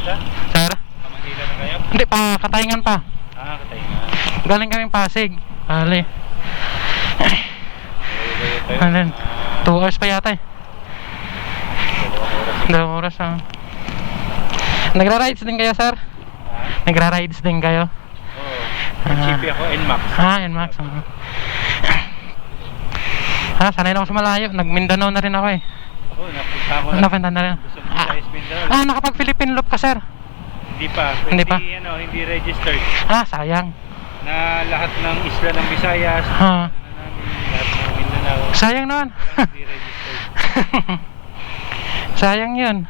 Sir? Manila na kayo? Hindi pa, Katayngan pa. Katayngan. Galing kaming Pasig. Ali. Tayo. And then, 2 hours pa yata eh. 2 oras ah. Nagra-rides din kayo, sir? Nagra-rides din kayo? Oo. GP ako, NMAX. NMAX. Sanay na ako sa malayo. Nag-Mindanao na rin ako eh. Oo, napunta ko na. Napunta na rin. Gusto mo sa Mindanao? Nakapag-Philippine Loop ka, sir? Hindi pa. Hindi pa? Hindi registered. Sayang. Na lahat ng isla ng Visayas. Lahat ng Mindanao. Sayang naman. Hindi registered. Sayang yun.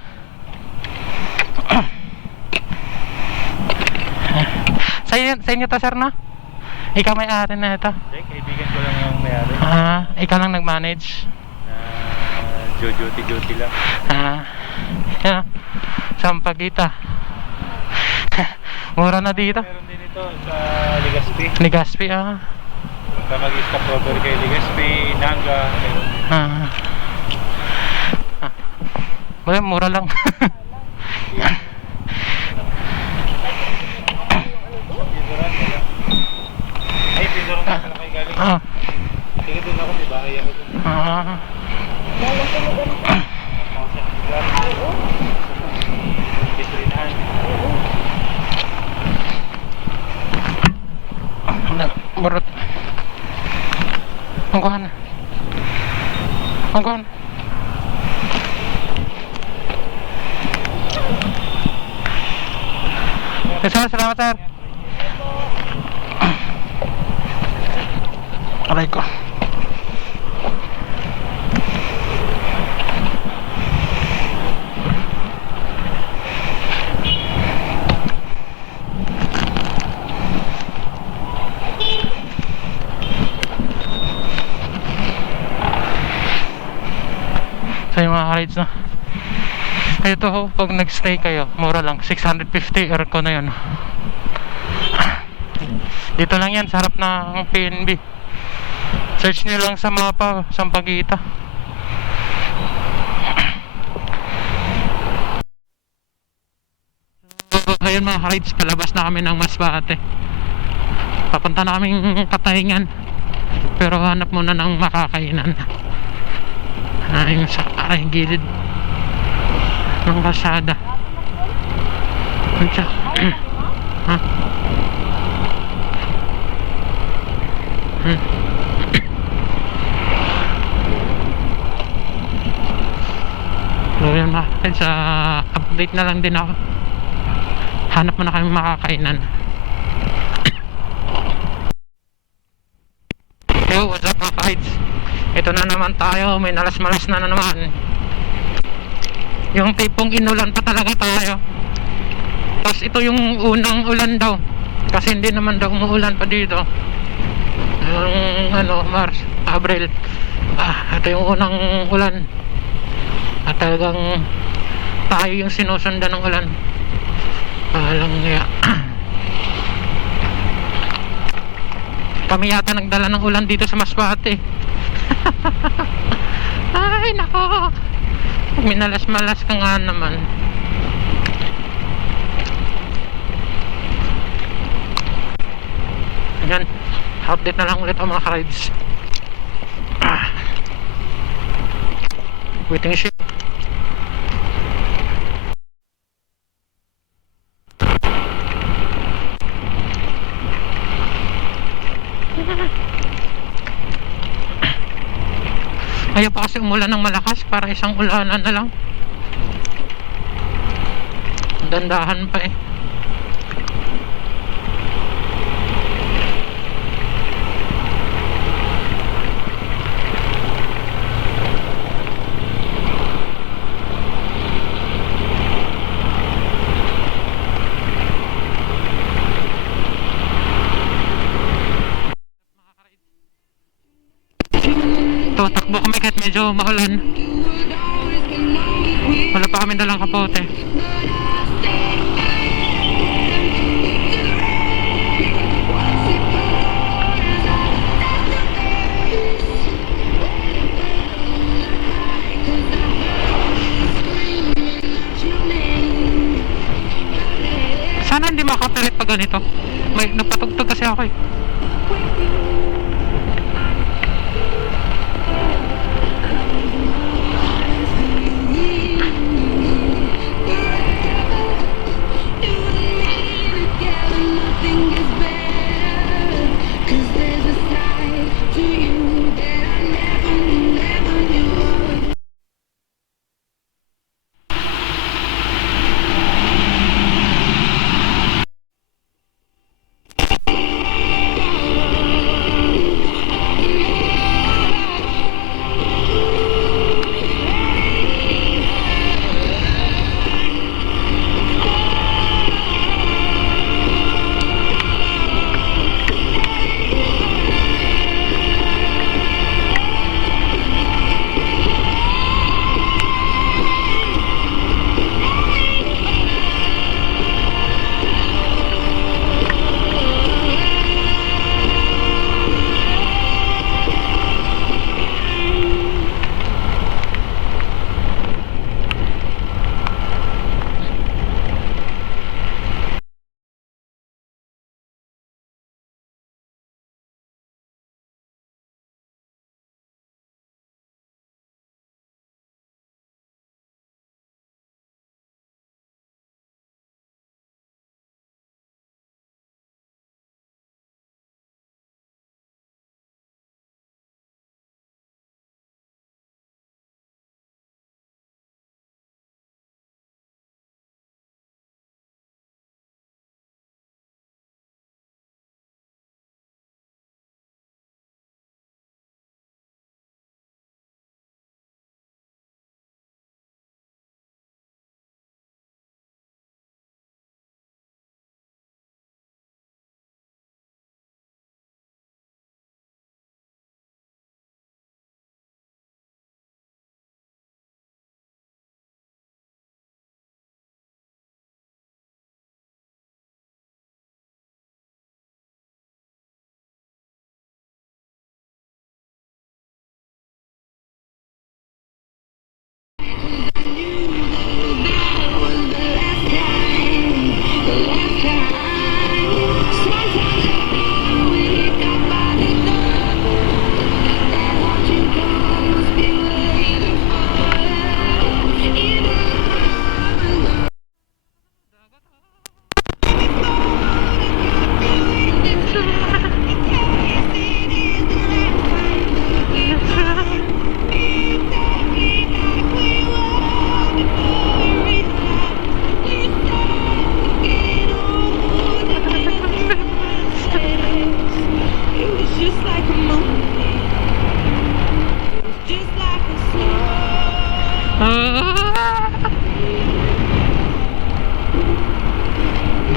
Sa inyo to, sir, no? Ikaw may-ari na ito? Hindi, kaibigan ko lang yung may-ari. Ikaw lang nag-manage? Duty lang. Yan. Sampagita. Mura na dito. Meron din ito sa Legazpi. Legazpi, Pagka mag-stop over kay Legazpi, Nanga, meron din. Mura lang. Ay, Pindoran ka pala kayo galing. Sige, doon ako, may bahay ako doon. Bitrinahan. Barot. Ang kuhan. Sir, salamat, sir. Aray ko. So yung mga rides na ito ho, pag nagstay kayo mura lang, 650 aircon na yun. Dito lang yan sa harap ng PNB. Search nyo lang sa mapa, Sampaguita. So ayun mga rides, palabas na kami ng Masbate. Papunta na kaming Katayngan, pero hanap muna ng makakainan. Yung sa gilid ng kalsada. So yun na, sa update na lang din ako. Hanap mo na kami makakainan. Yo, what's up mga kids? Ito na naman tayo, may nalas-malas na naman. Yung tipong inulan pa talaga tayo. Tapos ito yung unang ulan daw, kasi hindi naman daw umuulan pa dito. Yung Mars, Abril. Ito yung unang ulan. At talagang tayo yung sinusundan ng ulan. Palang nga. Kami yata nagdala ng ulan dito sa Masbate. Ay nako, minalas-malas ka nga naman. Yan, update na lang ulit ang mga rides. Waiting ship. Ayaw pa kasi umulan ng malakas, para isang ulanan na lang. Dandahan pa eh. Takbo kami kahit medyo maulan. Wala pa kami dalang kapote. Sana hindi makapirit pag ganito. May napatugtog kasi ako eh.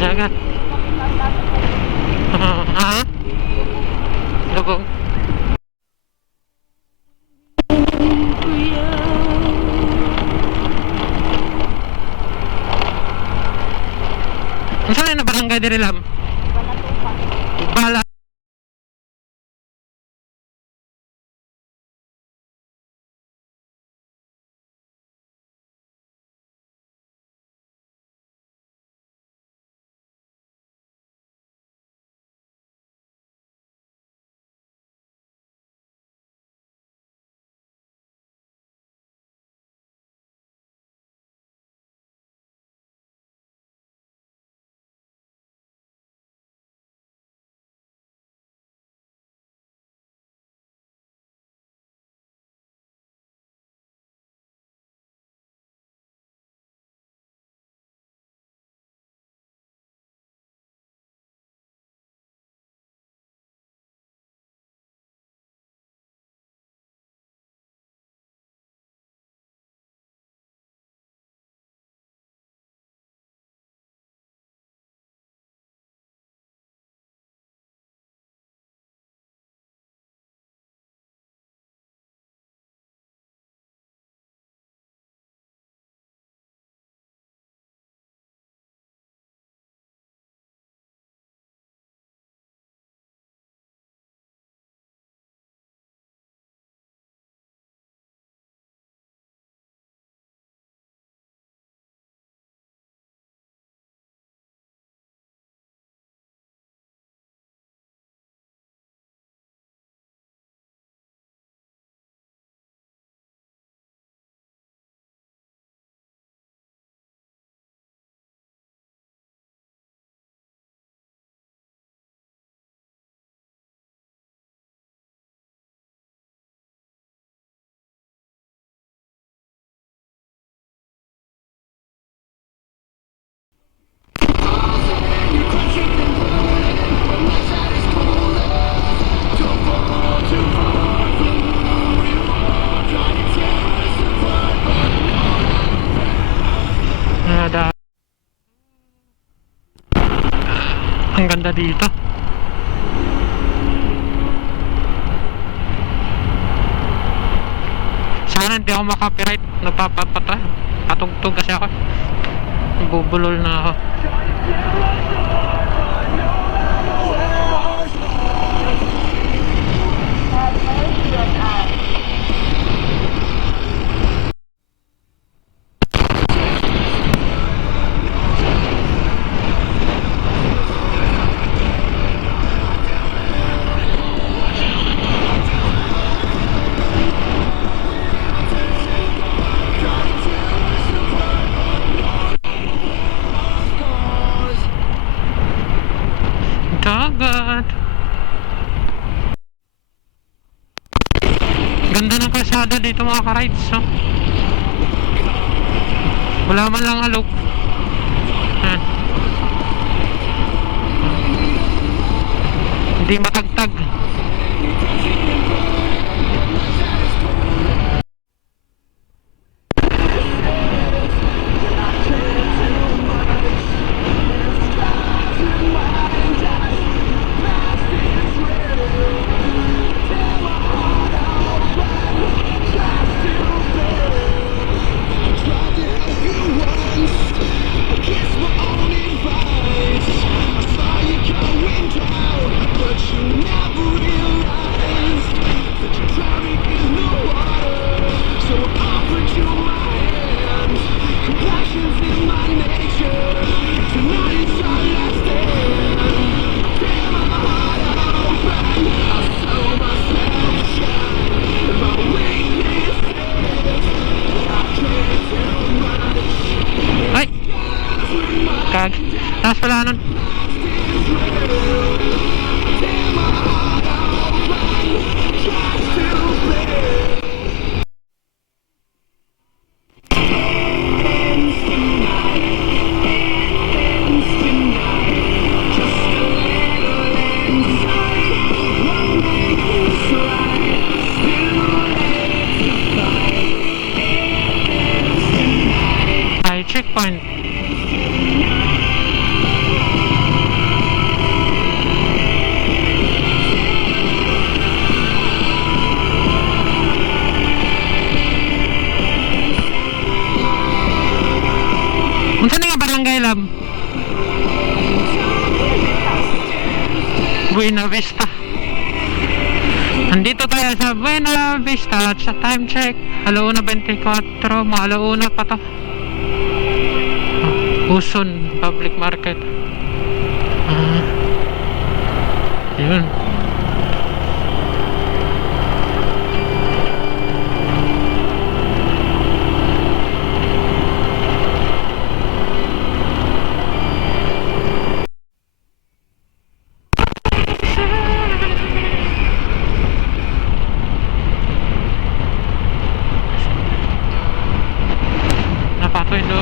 Dagat. Ha? Lugong. Saan na barangay diri lam? Bala. Ang ganda dito. Sana hindi ako makapiright. Napapapata. Patugtog kasi ako. Bubulol na ako. Dagat. Ganda ng kalsada dito mga ka-rides, no? Wala man lang alok. Yan. Hindi matagtag. Ay! Kag. Taas pala nun. Ay, checkpoint. Unsa na nga Barangay Lab? Buena Vista. Nandito tayo sa Buena Vista at sa time check 1:24, mga alauna pa to. Quezon Public Market. Yun. Napatoy do.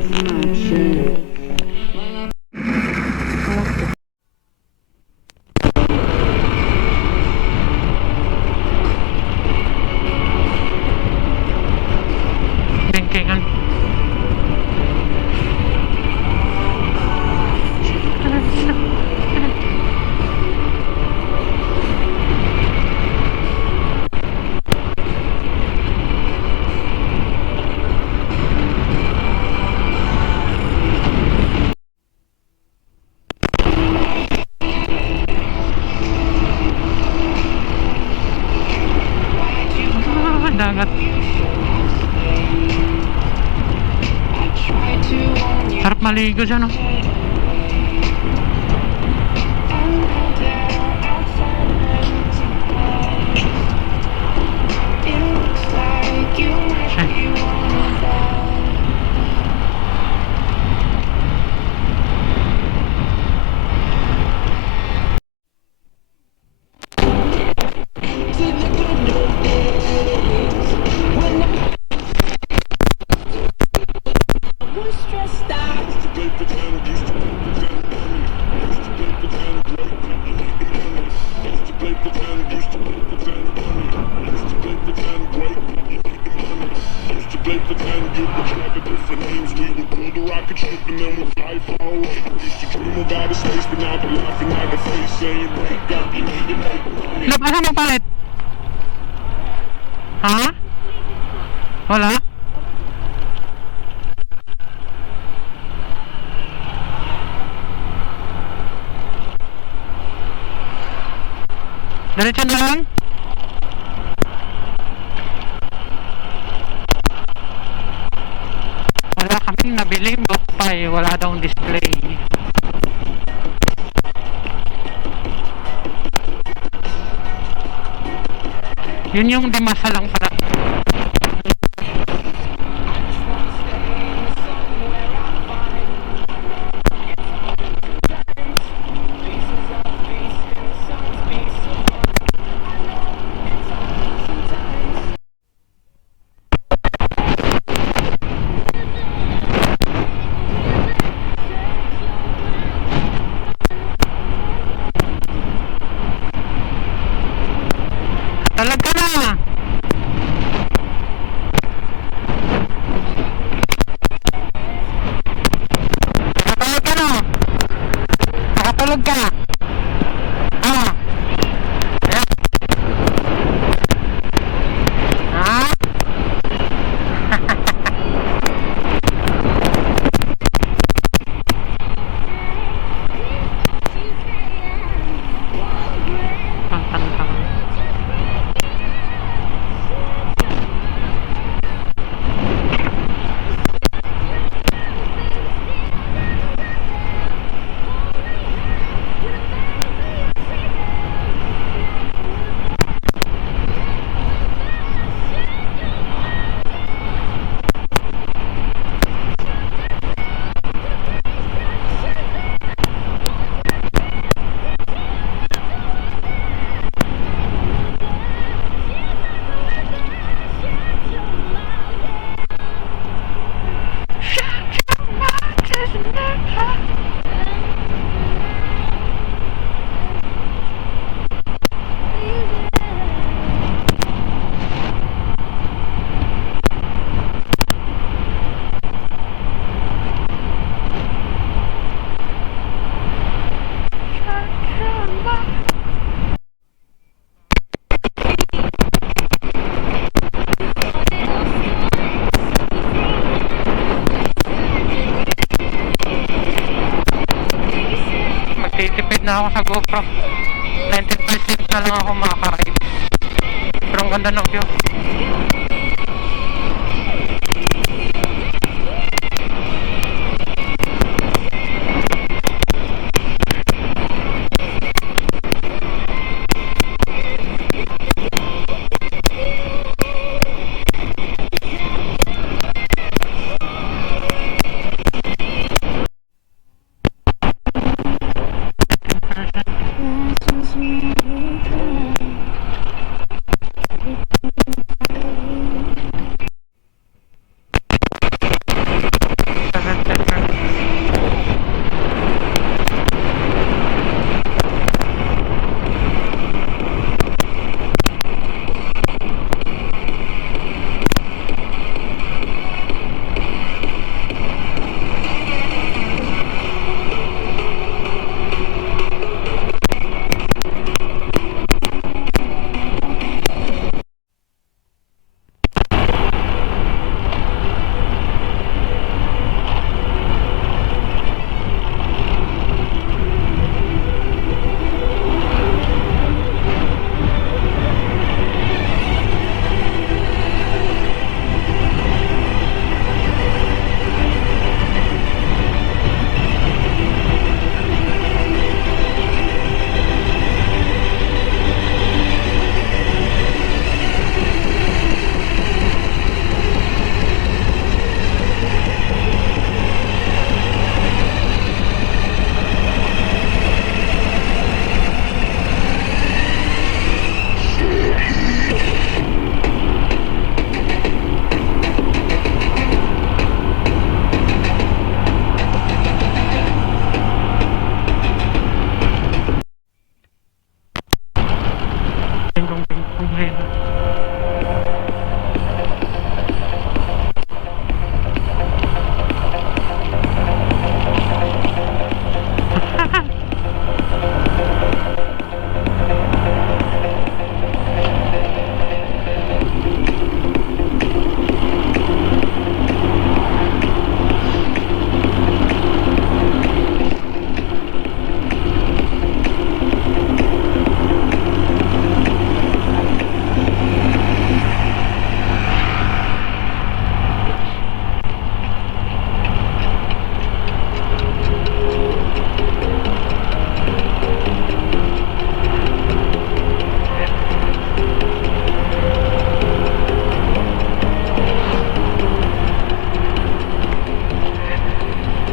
off my shirt. Bengkengan. Dagat. Sarap maligo dyan, oh. Lop, asa mo palit? Ha? Wala? Diretso na lang? Wala kaming nabili, book pie, wala daw display. Yun yung dimasa lang pala. Talaga na! Nakatulog ka na! Nakatulog ka! Ah! Ayan. Ah! Pantang-tang. Magtitipid na ako sa GoPro. 19% na lang ako makakain. Pero ang ganda ng view.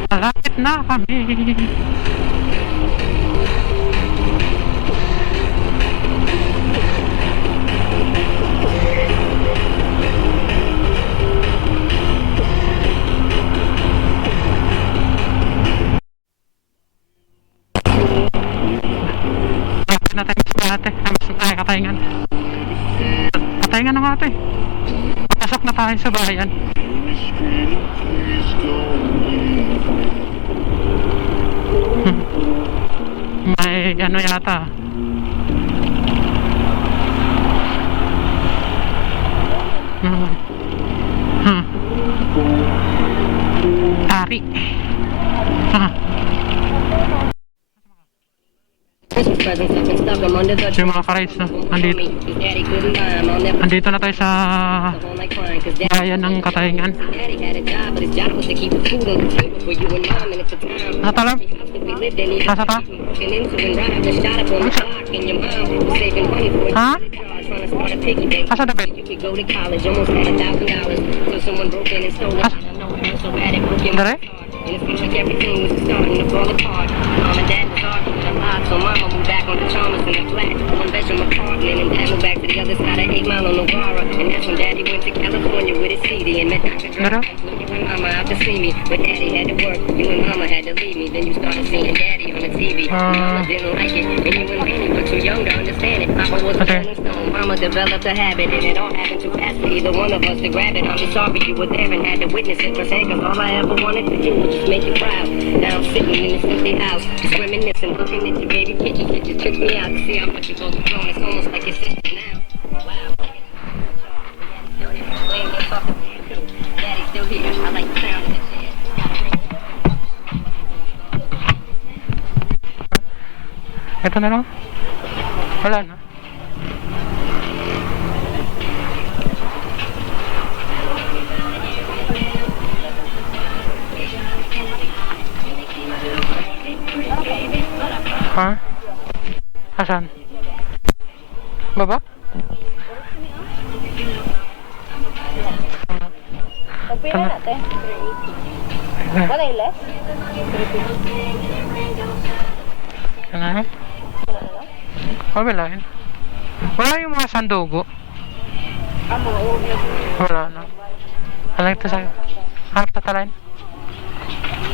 Malapit na kami. Malapit na tayo sa ate. Ay, Katayngan. Katayngan na nga ate. Pasok na tayo sa bayan. May ano yata. Ari. So yung mga ka-rides no, andito na tayo sa bayan ng Katayngan. Natalam? Nasa ta? Ha? Asa dapat? Dere? And it feels like everything was starting to fall apart. Mom and dad was arguing a lot, so mama moved back on the Chalmers in a flat, one bedroom apartment, and dad moved back to the other side of 8 Mile on Novara. And that's when daddy went to California with his CD and met Dr. Dre. You and mama out to see me, but daddy had to work. You and mama had to leave me. Then you started seeing daddy on the TV. Mama didn't like it, and you and Randy were too young to understand it. Papa was a rolling stone, mama developed a habit, and it all happened too fast for either one of us to grab it. I'm just sorry you were there and had to witness it firsthand, cause all I ever wanted to do was just make you proud. Now I'm sitting in this empty house, just reminiscing, looking at your baby pictures. It just trips me out to see how much you've overgrown. It's almost like your sister now. Wow. Daddy's still here. I like the sound of that shit. Ito na lang? Wala na. Ha? Asan? Baba? Pagpila natin. Wala yung less? Ano? Wala. Wala yung mga sandugo. Wala na. Alam ito sa'yo. Hanap na talain.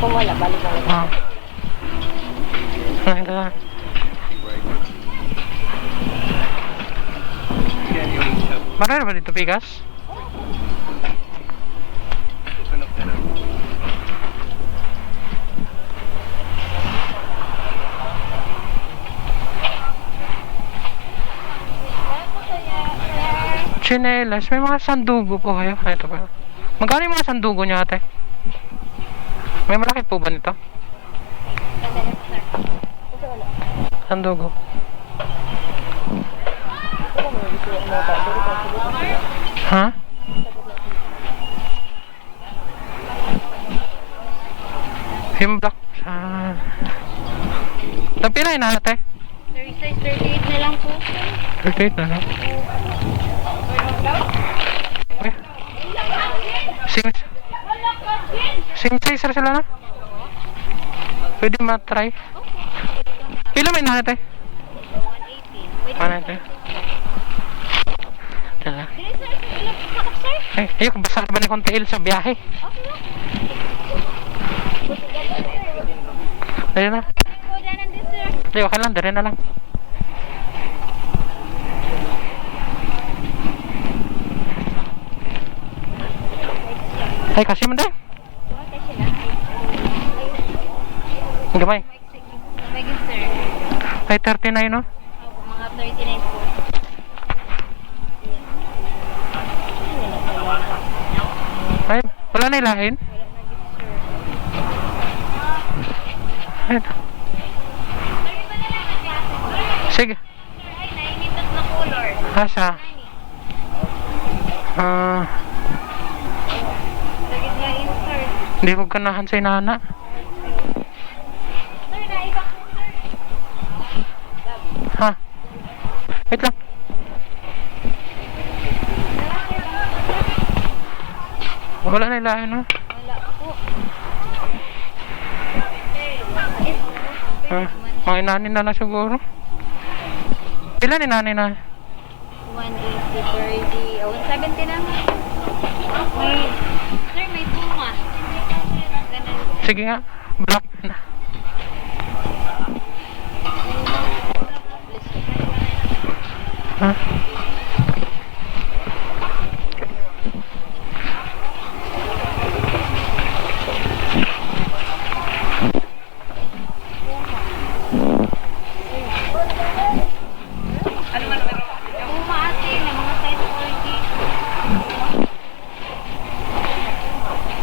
Kung wala, balik-balik. Alam ito sa'yo. Marami ba dito pikas? Chinelas, may mga sandugo po kayo. Ito pa. Magkano yung mga sandugo niyo ate? May malaki po ba nito? Sandugo. Ha? Yung black. Tapilay na ate? 36, 38 na lang po. 38 na lang. Same size sila na? Pwede matry. Pila may na ate? 180. Tala. Ay, ayok, basa ba na kong tail sa biyahe? Ayun na. Ay, okay lang, dari na lang. Ay, kasi mo dahil. Gamay. Ay, 39 no? Mga 39 po. Ay, wala na ilahin. Ay, sige. Nainitas na color. Asa? Lagit na insert. Hindi ko ganahan sa inana. Sir, naibang po, sir. Ha? Wait lang. Wala na ilahin no? Wala po. Mga inani na na siguro. Ilan inani na? 180 per day. 170 na nga. May, sir, may bunga. Ganun. Sige nga, block na. Ha? Bunga ate, may mga size 40.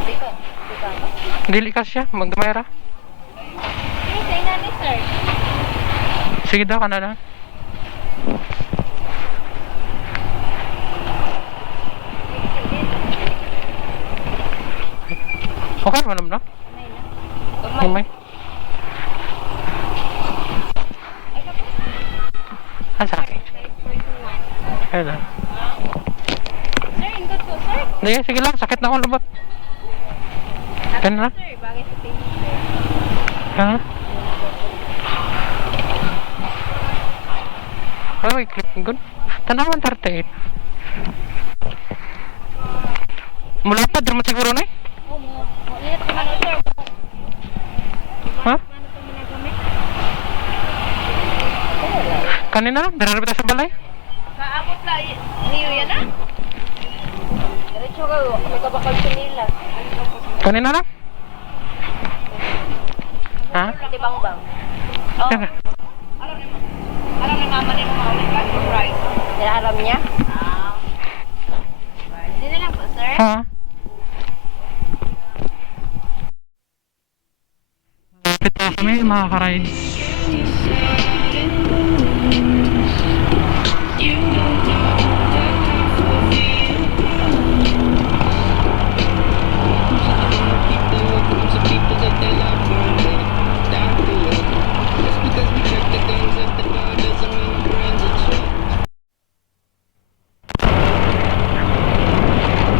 Dito. Dili ka siya, magdamera. Hey, sa ina ni sir. Sige daw, ka na lang. Okay, manam na? May na. Gamay. Ay, kapos. Asa? Size 41. Kaya lang. Sir, ingkot ko, sir. Hindi, sige lang, sakit na akong lubot. Yan na. Sir, bagay sa tingin. Ha? Oh, i-clip good. Tanawan 38. Mula pa, drama siguro na eh. Oh, mo. Lihat ko ano, sir. Ha? Ano ito minagamit? Kanina lang, dararap tayo sa balay. Kaabot lang. Niyo yan ah? Diretso ka, may kabakal sinila. Kanina lang. Ha? Di bang. Yan na. Alam ni mama ni mga American rice. Alam niya? Hindi na lang po, sir. Ha? Lapit na kami mga ka-rides.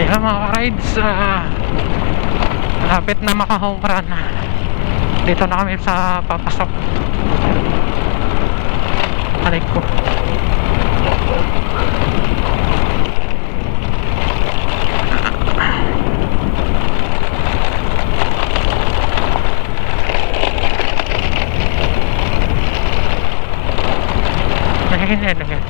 Yeah, mga ka-rides, malapit na maka-home run. Dito na kami sa papasok. Aray ko. Nahihinay lang yan.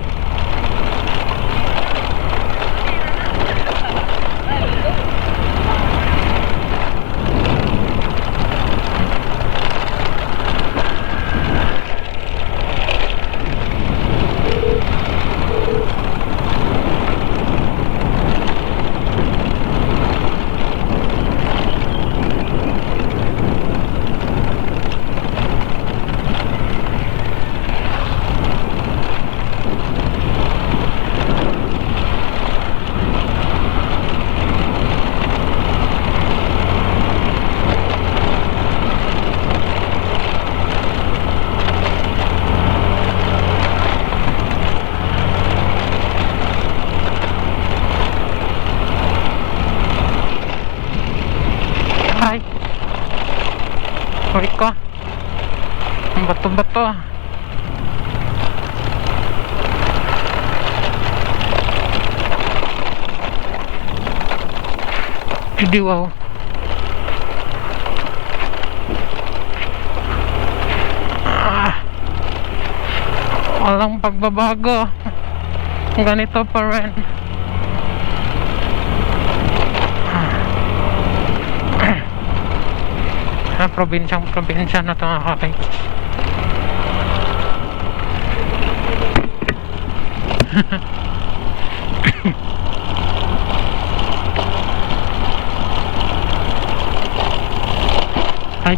Ay. Uy ko. Ang bato-bato. Hindi wow. Walang pagbabago. Ganito pa rin. Probinsya na ito mga kakay. Ay.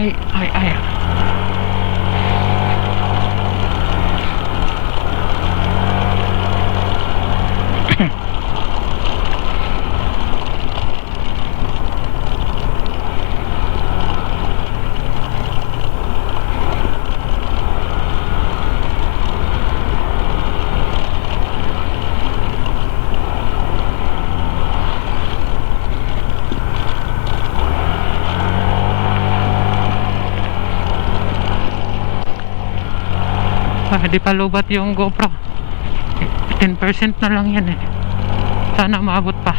Ay. Di pa lubat yung GoPro. 10% na lang yan eh. Sana maabot pa.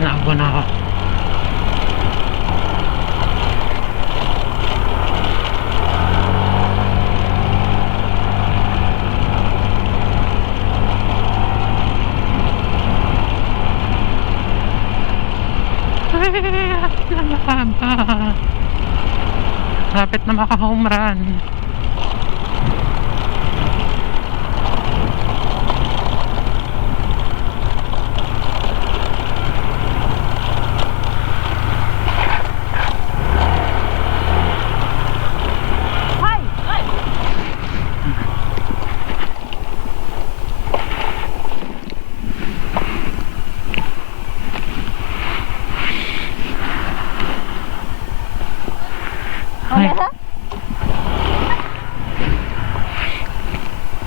Naabo na ako. Lapit na maka-home run. Ay.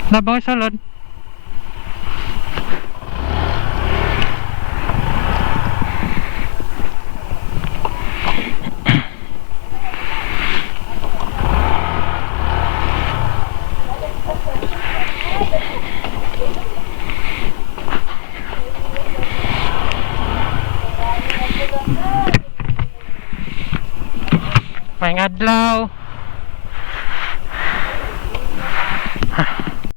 Labaw salon. May ngadlaw.